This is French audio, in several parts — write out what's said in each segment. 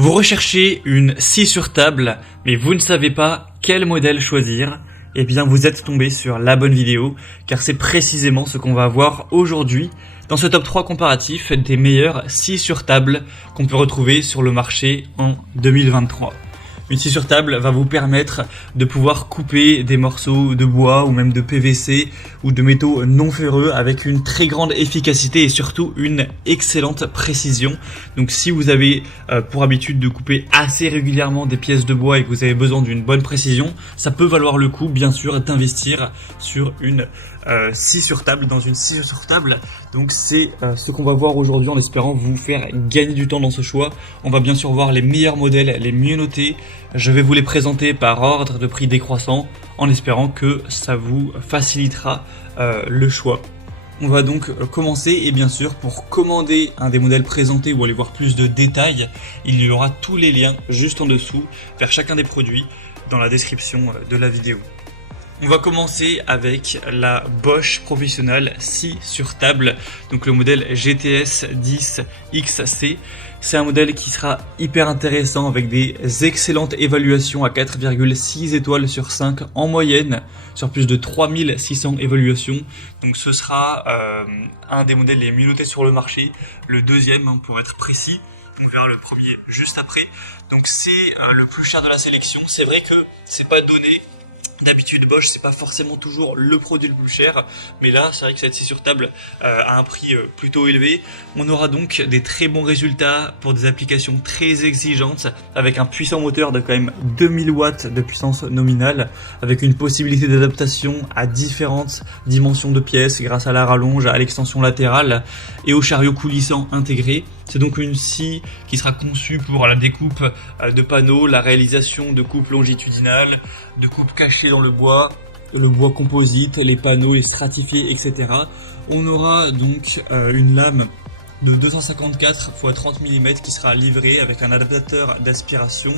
Vous recherchez une scie sur table, mais vous ne savez pas quel modèle choisir. Eh bien, vous êtes tombé sur la bonne vidéo, car c'est précisément ce qu'on va voir aujourd'hui dans ce top 3 comparatif des meilleures scies sur table qu'on peut retrouver sur le marché en 2023. Une scie sur table va vous permettre de pouvoir couper des morceaux de bois ou même de PVC ou de métaux non ferreux avec une très grande efficacité et surtout une excellente précision. Donc si vous avez pour habitude de couper assez régulièrement des pièces de bois et que vous avez besoin d'une bonne précision, ça peut valoir le coup bien sûr d'investir sur une scie sur table, dans une scie sur table. Donc c'est ce qu'on va voir aujourd'hui en espérant vous faire gagner du temps dans ce choix. On va bien sûr voir les meilleurs modèles, les mieux notés. Je vais vous les présenter par ordre de prix décroissant en espérant que ça vous facilitera le choix. On va donc commencer et bien sûr pour commander un des modèles présentés ou aller voir plus de détails, il y aura tous les liens juste en dessous vers chacun des produits dans la description de la vidéo. On va commencer avec la Bosch Professional scie sur table, donc le modèle GTS 10 XC. C'est un modèle qui sera hyper intéressant avec des excellentes évaluations à 4,6 étoiles sur 5 en moyenne, sur plus de 3600 évaluations. Donc ce sera un des modèles les mieux notés sur le marché, le deuxième pour être précis. On verra le premier juste après. Donc c'est le plus cher de la sélection. C'est vrai que c'est pas donné. D'habitude Bosch c'est pas forcément toujours le produit le plus cher, mais là c'est vrai que cette scie sur table a un prix plutôt élevé. On aura donc des très bons résultats pour des applications très exigeantes avec un puissant moteur de quand même 2000 watts de puissance nominale, avec une possibilité d'adaptation à différentes dimensions de pièces grâce à la rallonge, à l'extension latérale et au chariot coulissant intégré. C'est donc une scie qui sera conçue pour la découpe de panneaux, la réalisation de coupes longitudinales, de coupes cachées dans le bois composite, les panneaux, les stratifiés, etc. On aura donc une lame de 254 x 30 mm qui sera livrée avec un adaptateur d'aspiration,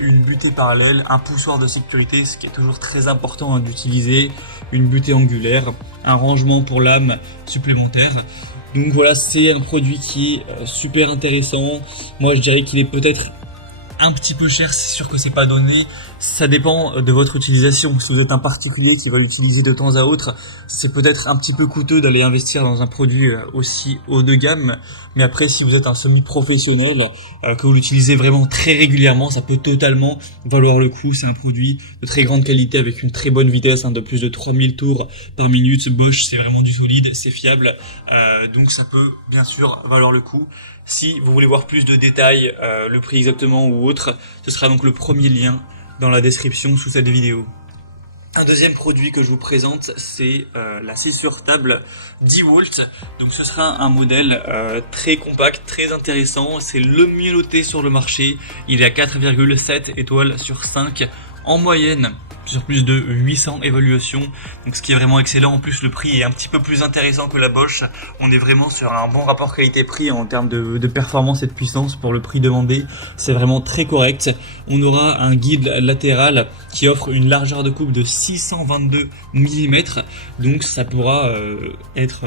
une butée parallèle, un poussoir de sécurité, ce qui est toujours très important d'utiliser, une butée angulaire, un rangement pour lame supplémentaire. Donc voilà, c'est un produit qui est super intéressant. Moi je dirais qu'il est peut-être un petit peu cher, c'est sûr que c'est pas donné, ça dépend de votre utilisation. Si vous êtes un particulier qui va l'utiliser de temps à autre, c'est peut-être un petit peu coûteux d'aller investir dans un produit aussi haut de gamme, mais après si vous êtes un semi-professionnel, que vous l'utilisez vraiment très régulièrement, ça peut totalement valoir le coup. C'est un produit de très grande qualité avec une très bonne vitesse, de plus de 3000 tours par minute. Bosch c'est vraiment du solide, c'est fiable, donc ça peut bien sûr valoir le coup. Si vous voulez voir plus de détails, le prix exactement ou autre, ce sera donc le premier lien dans la description sous cette vidéo. Un deuxième produit que je vous présente, c'est la scie sur table DeWalt. Donc ce sera un modèle très compact, très intéressant. C'est le mieux noté sur le marché. Il est à 4,7 étoiles sur 5 en moyenne, sur plus de 800 évaluations, donc ce qui est vraiment excellent. En plus le prix est un petit peu plus intéressant que la Bosch, on est vraiment sur un bon rapport qualité-prix en termes de performance et de puissance. Pour le prix demandé, c'est vraiment très correct. On aura un guide latéral qui offre une largeur de coupe de 622 mm, donc ça pourra être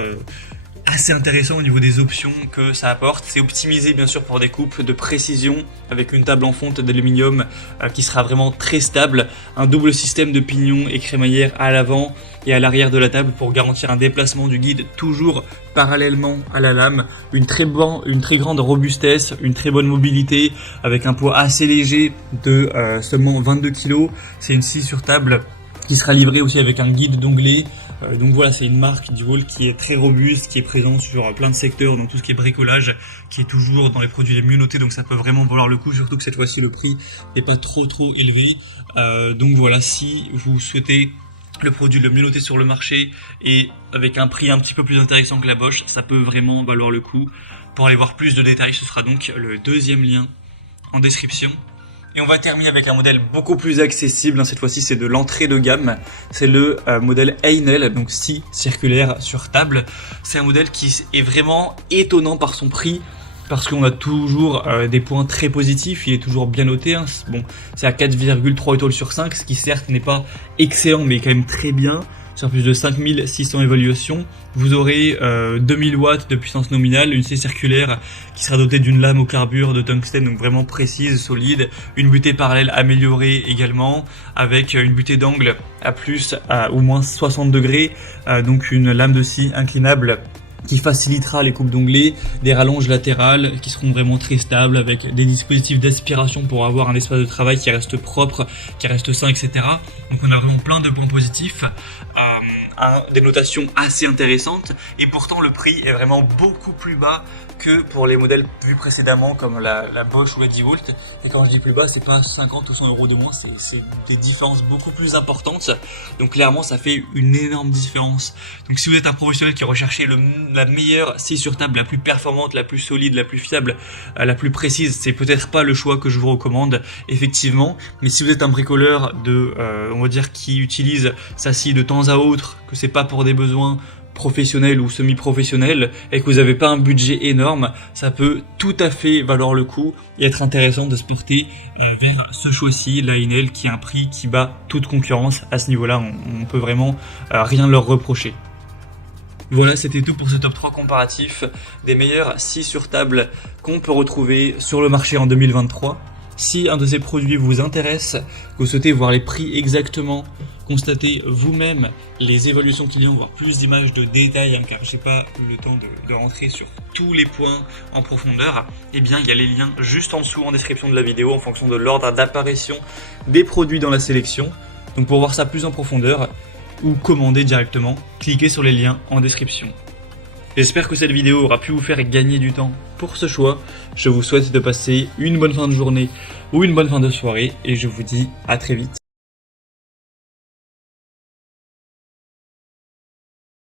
assez intéressant au niveau des options que ça apporte. C'est optimisé bien sûr pour des coupes de précision avec une table en fonte d'aluminium qui sera vraiment très stable, un double système de pignon et crémaillère à l'avant et à l'arrière de la table pour garantir un déplacement du guide toujours parallèlement à la lame, une très grande robustesse, une très bonne mobilité avec un poids assez léger de seulement 22 kg. C'est une scie sur table qui sera livrée aussi avec un guide d'onglet. Donc voilà, c'est une marque DeWalt qui est très robuste, qui est présente sur plein de secteurs, dans tout ce qui est bricolage, qui est toujours dans les produits les mieux notés, donc ça peut vraiment valoir le coup, surtout que cette fois-ci le prix n'est pas trop élevé. Donc voilà, si vous souhaitez le produit le mieux noté sur le marché et avec un prix un petit peu plus intéressant que la Bosch, ça peut vraiment valoir le coup. Pour aller voir plus de détails, ce sera donc le deuxième lien en description. Et on va terminer avec un modèle beaucoup plus accessible, cette fois-ci c'est de l'entrée de gamme, c'est le modèle Heinel, donc scie circulaire sur table. C'est un modèle qui est vraiment étonnant par son prix, parce qu'on a toujours des points très positifs, il est toujours bien noté, Bon, c'est à 4,3 étoiles sur 5, ce qui certes n'est pas excellent mais quand même très bien. sur plus de 5600 évaluations. Vous aurez 2000 watts de puissance nominale, une scie circulaire qui sera dotée d'une lame au carbure de tungstène, donc vraiment précise, solide, une butée parallèle améliorée également, avec une butée d'angle à plus ou moins 60 degrés, donc une lame de scie inclinable qui facilitera les coupes d'onglets, des rallonges latérales qui seront vraiment très stables, avec des dispositifs d'aspiration pour avoir un espace de travail qui reste propre, qui reste sain, etc. Donc on a vraiment plein de points positifs, des notations assez intéressantes, et pourtant le prix est vraiment beaucoup plus bas que pour les modèles vus précédemment comme la Bosch ou la DeWalt. Et quand je dis plus bas, c'est pas 50 ou 100 euros de moins, c'est des différences beaucoup plus importantes. Donc clairement ça fait une énorme différence. Donc si vous êtes un professionnel qui recherchez la meilleure scie sur table, la plus performante, la plus solide, la plus fiable, la plus précise, c'est peut-être pas le choix que je vous recommande effectivement. Mais si vous êtes un bricoleur on va dire qui utilise sa scie de temps à autre, que c'est pas pour des besoins professionnel ou semi-professionnel et que vous n'avez pas un budget énorme, ça peut tout à fait valoir le coup et être intéressant de se porter vers ce choix-ci, la Enel, qui a un prix qui bat toute concurrence à ce niveau-là. On peut vraiment rien leur reprocher. Voilà, c'était tout pour ce top 3 comparatif des meilleures scies sur table qu'on peut retrouver sur le marché en 2023. Si un de ces produits vous intéresse, que vous souhaitez voir les prix exactement, constater vous-même les évaluations clients, voir plus d'images de détails, car j'ai pas le temps de rentrer sur tous les points en profondeur, eh bien il y a les liens juste en dessous en description de la vidéo en fonction de l'ordre d'apparition des produits dans la sélection. Donc pour voir ça plus en profondeur ou commander directement, cliquez sur les liens en description. J'espère que cette vidéo aura pu vous faire gagner du temps pour ce choix. Je vous souhaite de passer une bonne fin de journée ou une bonne fin de soirée et je vous dis à très vite.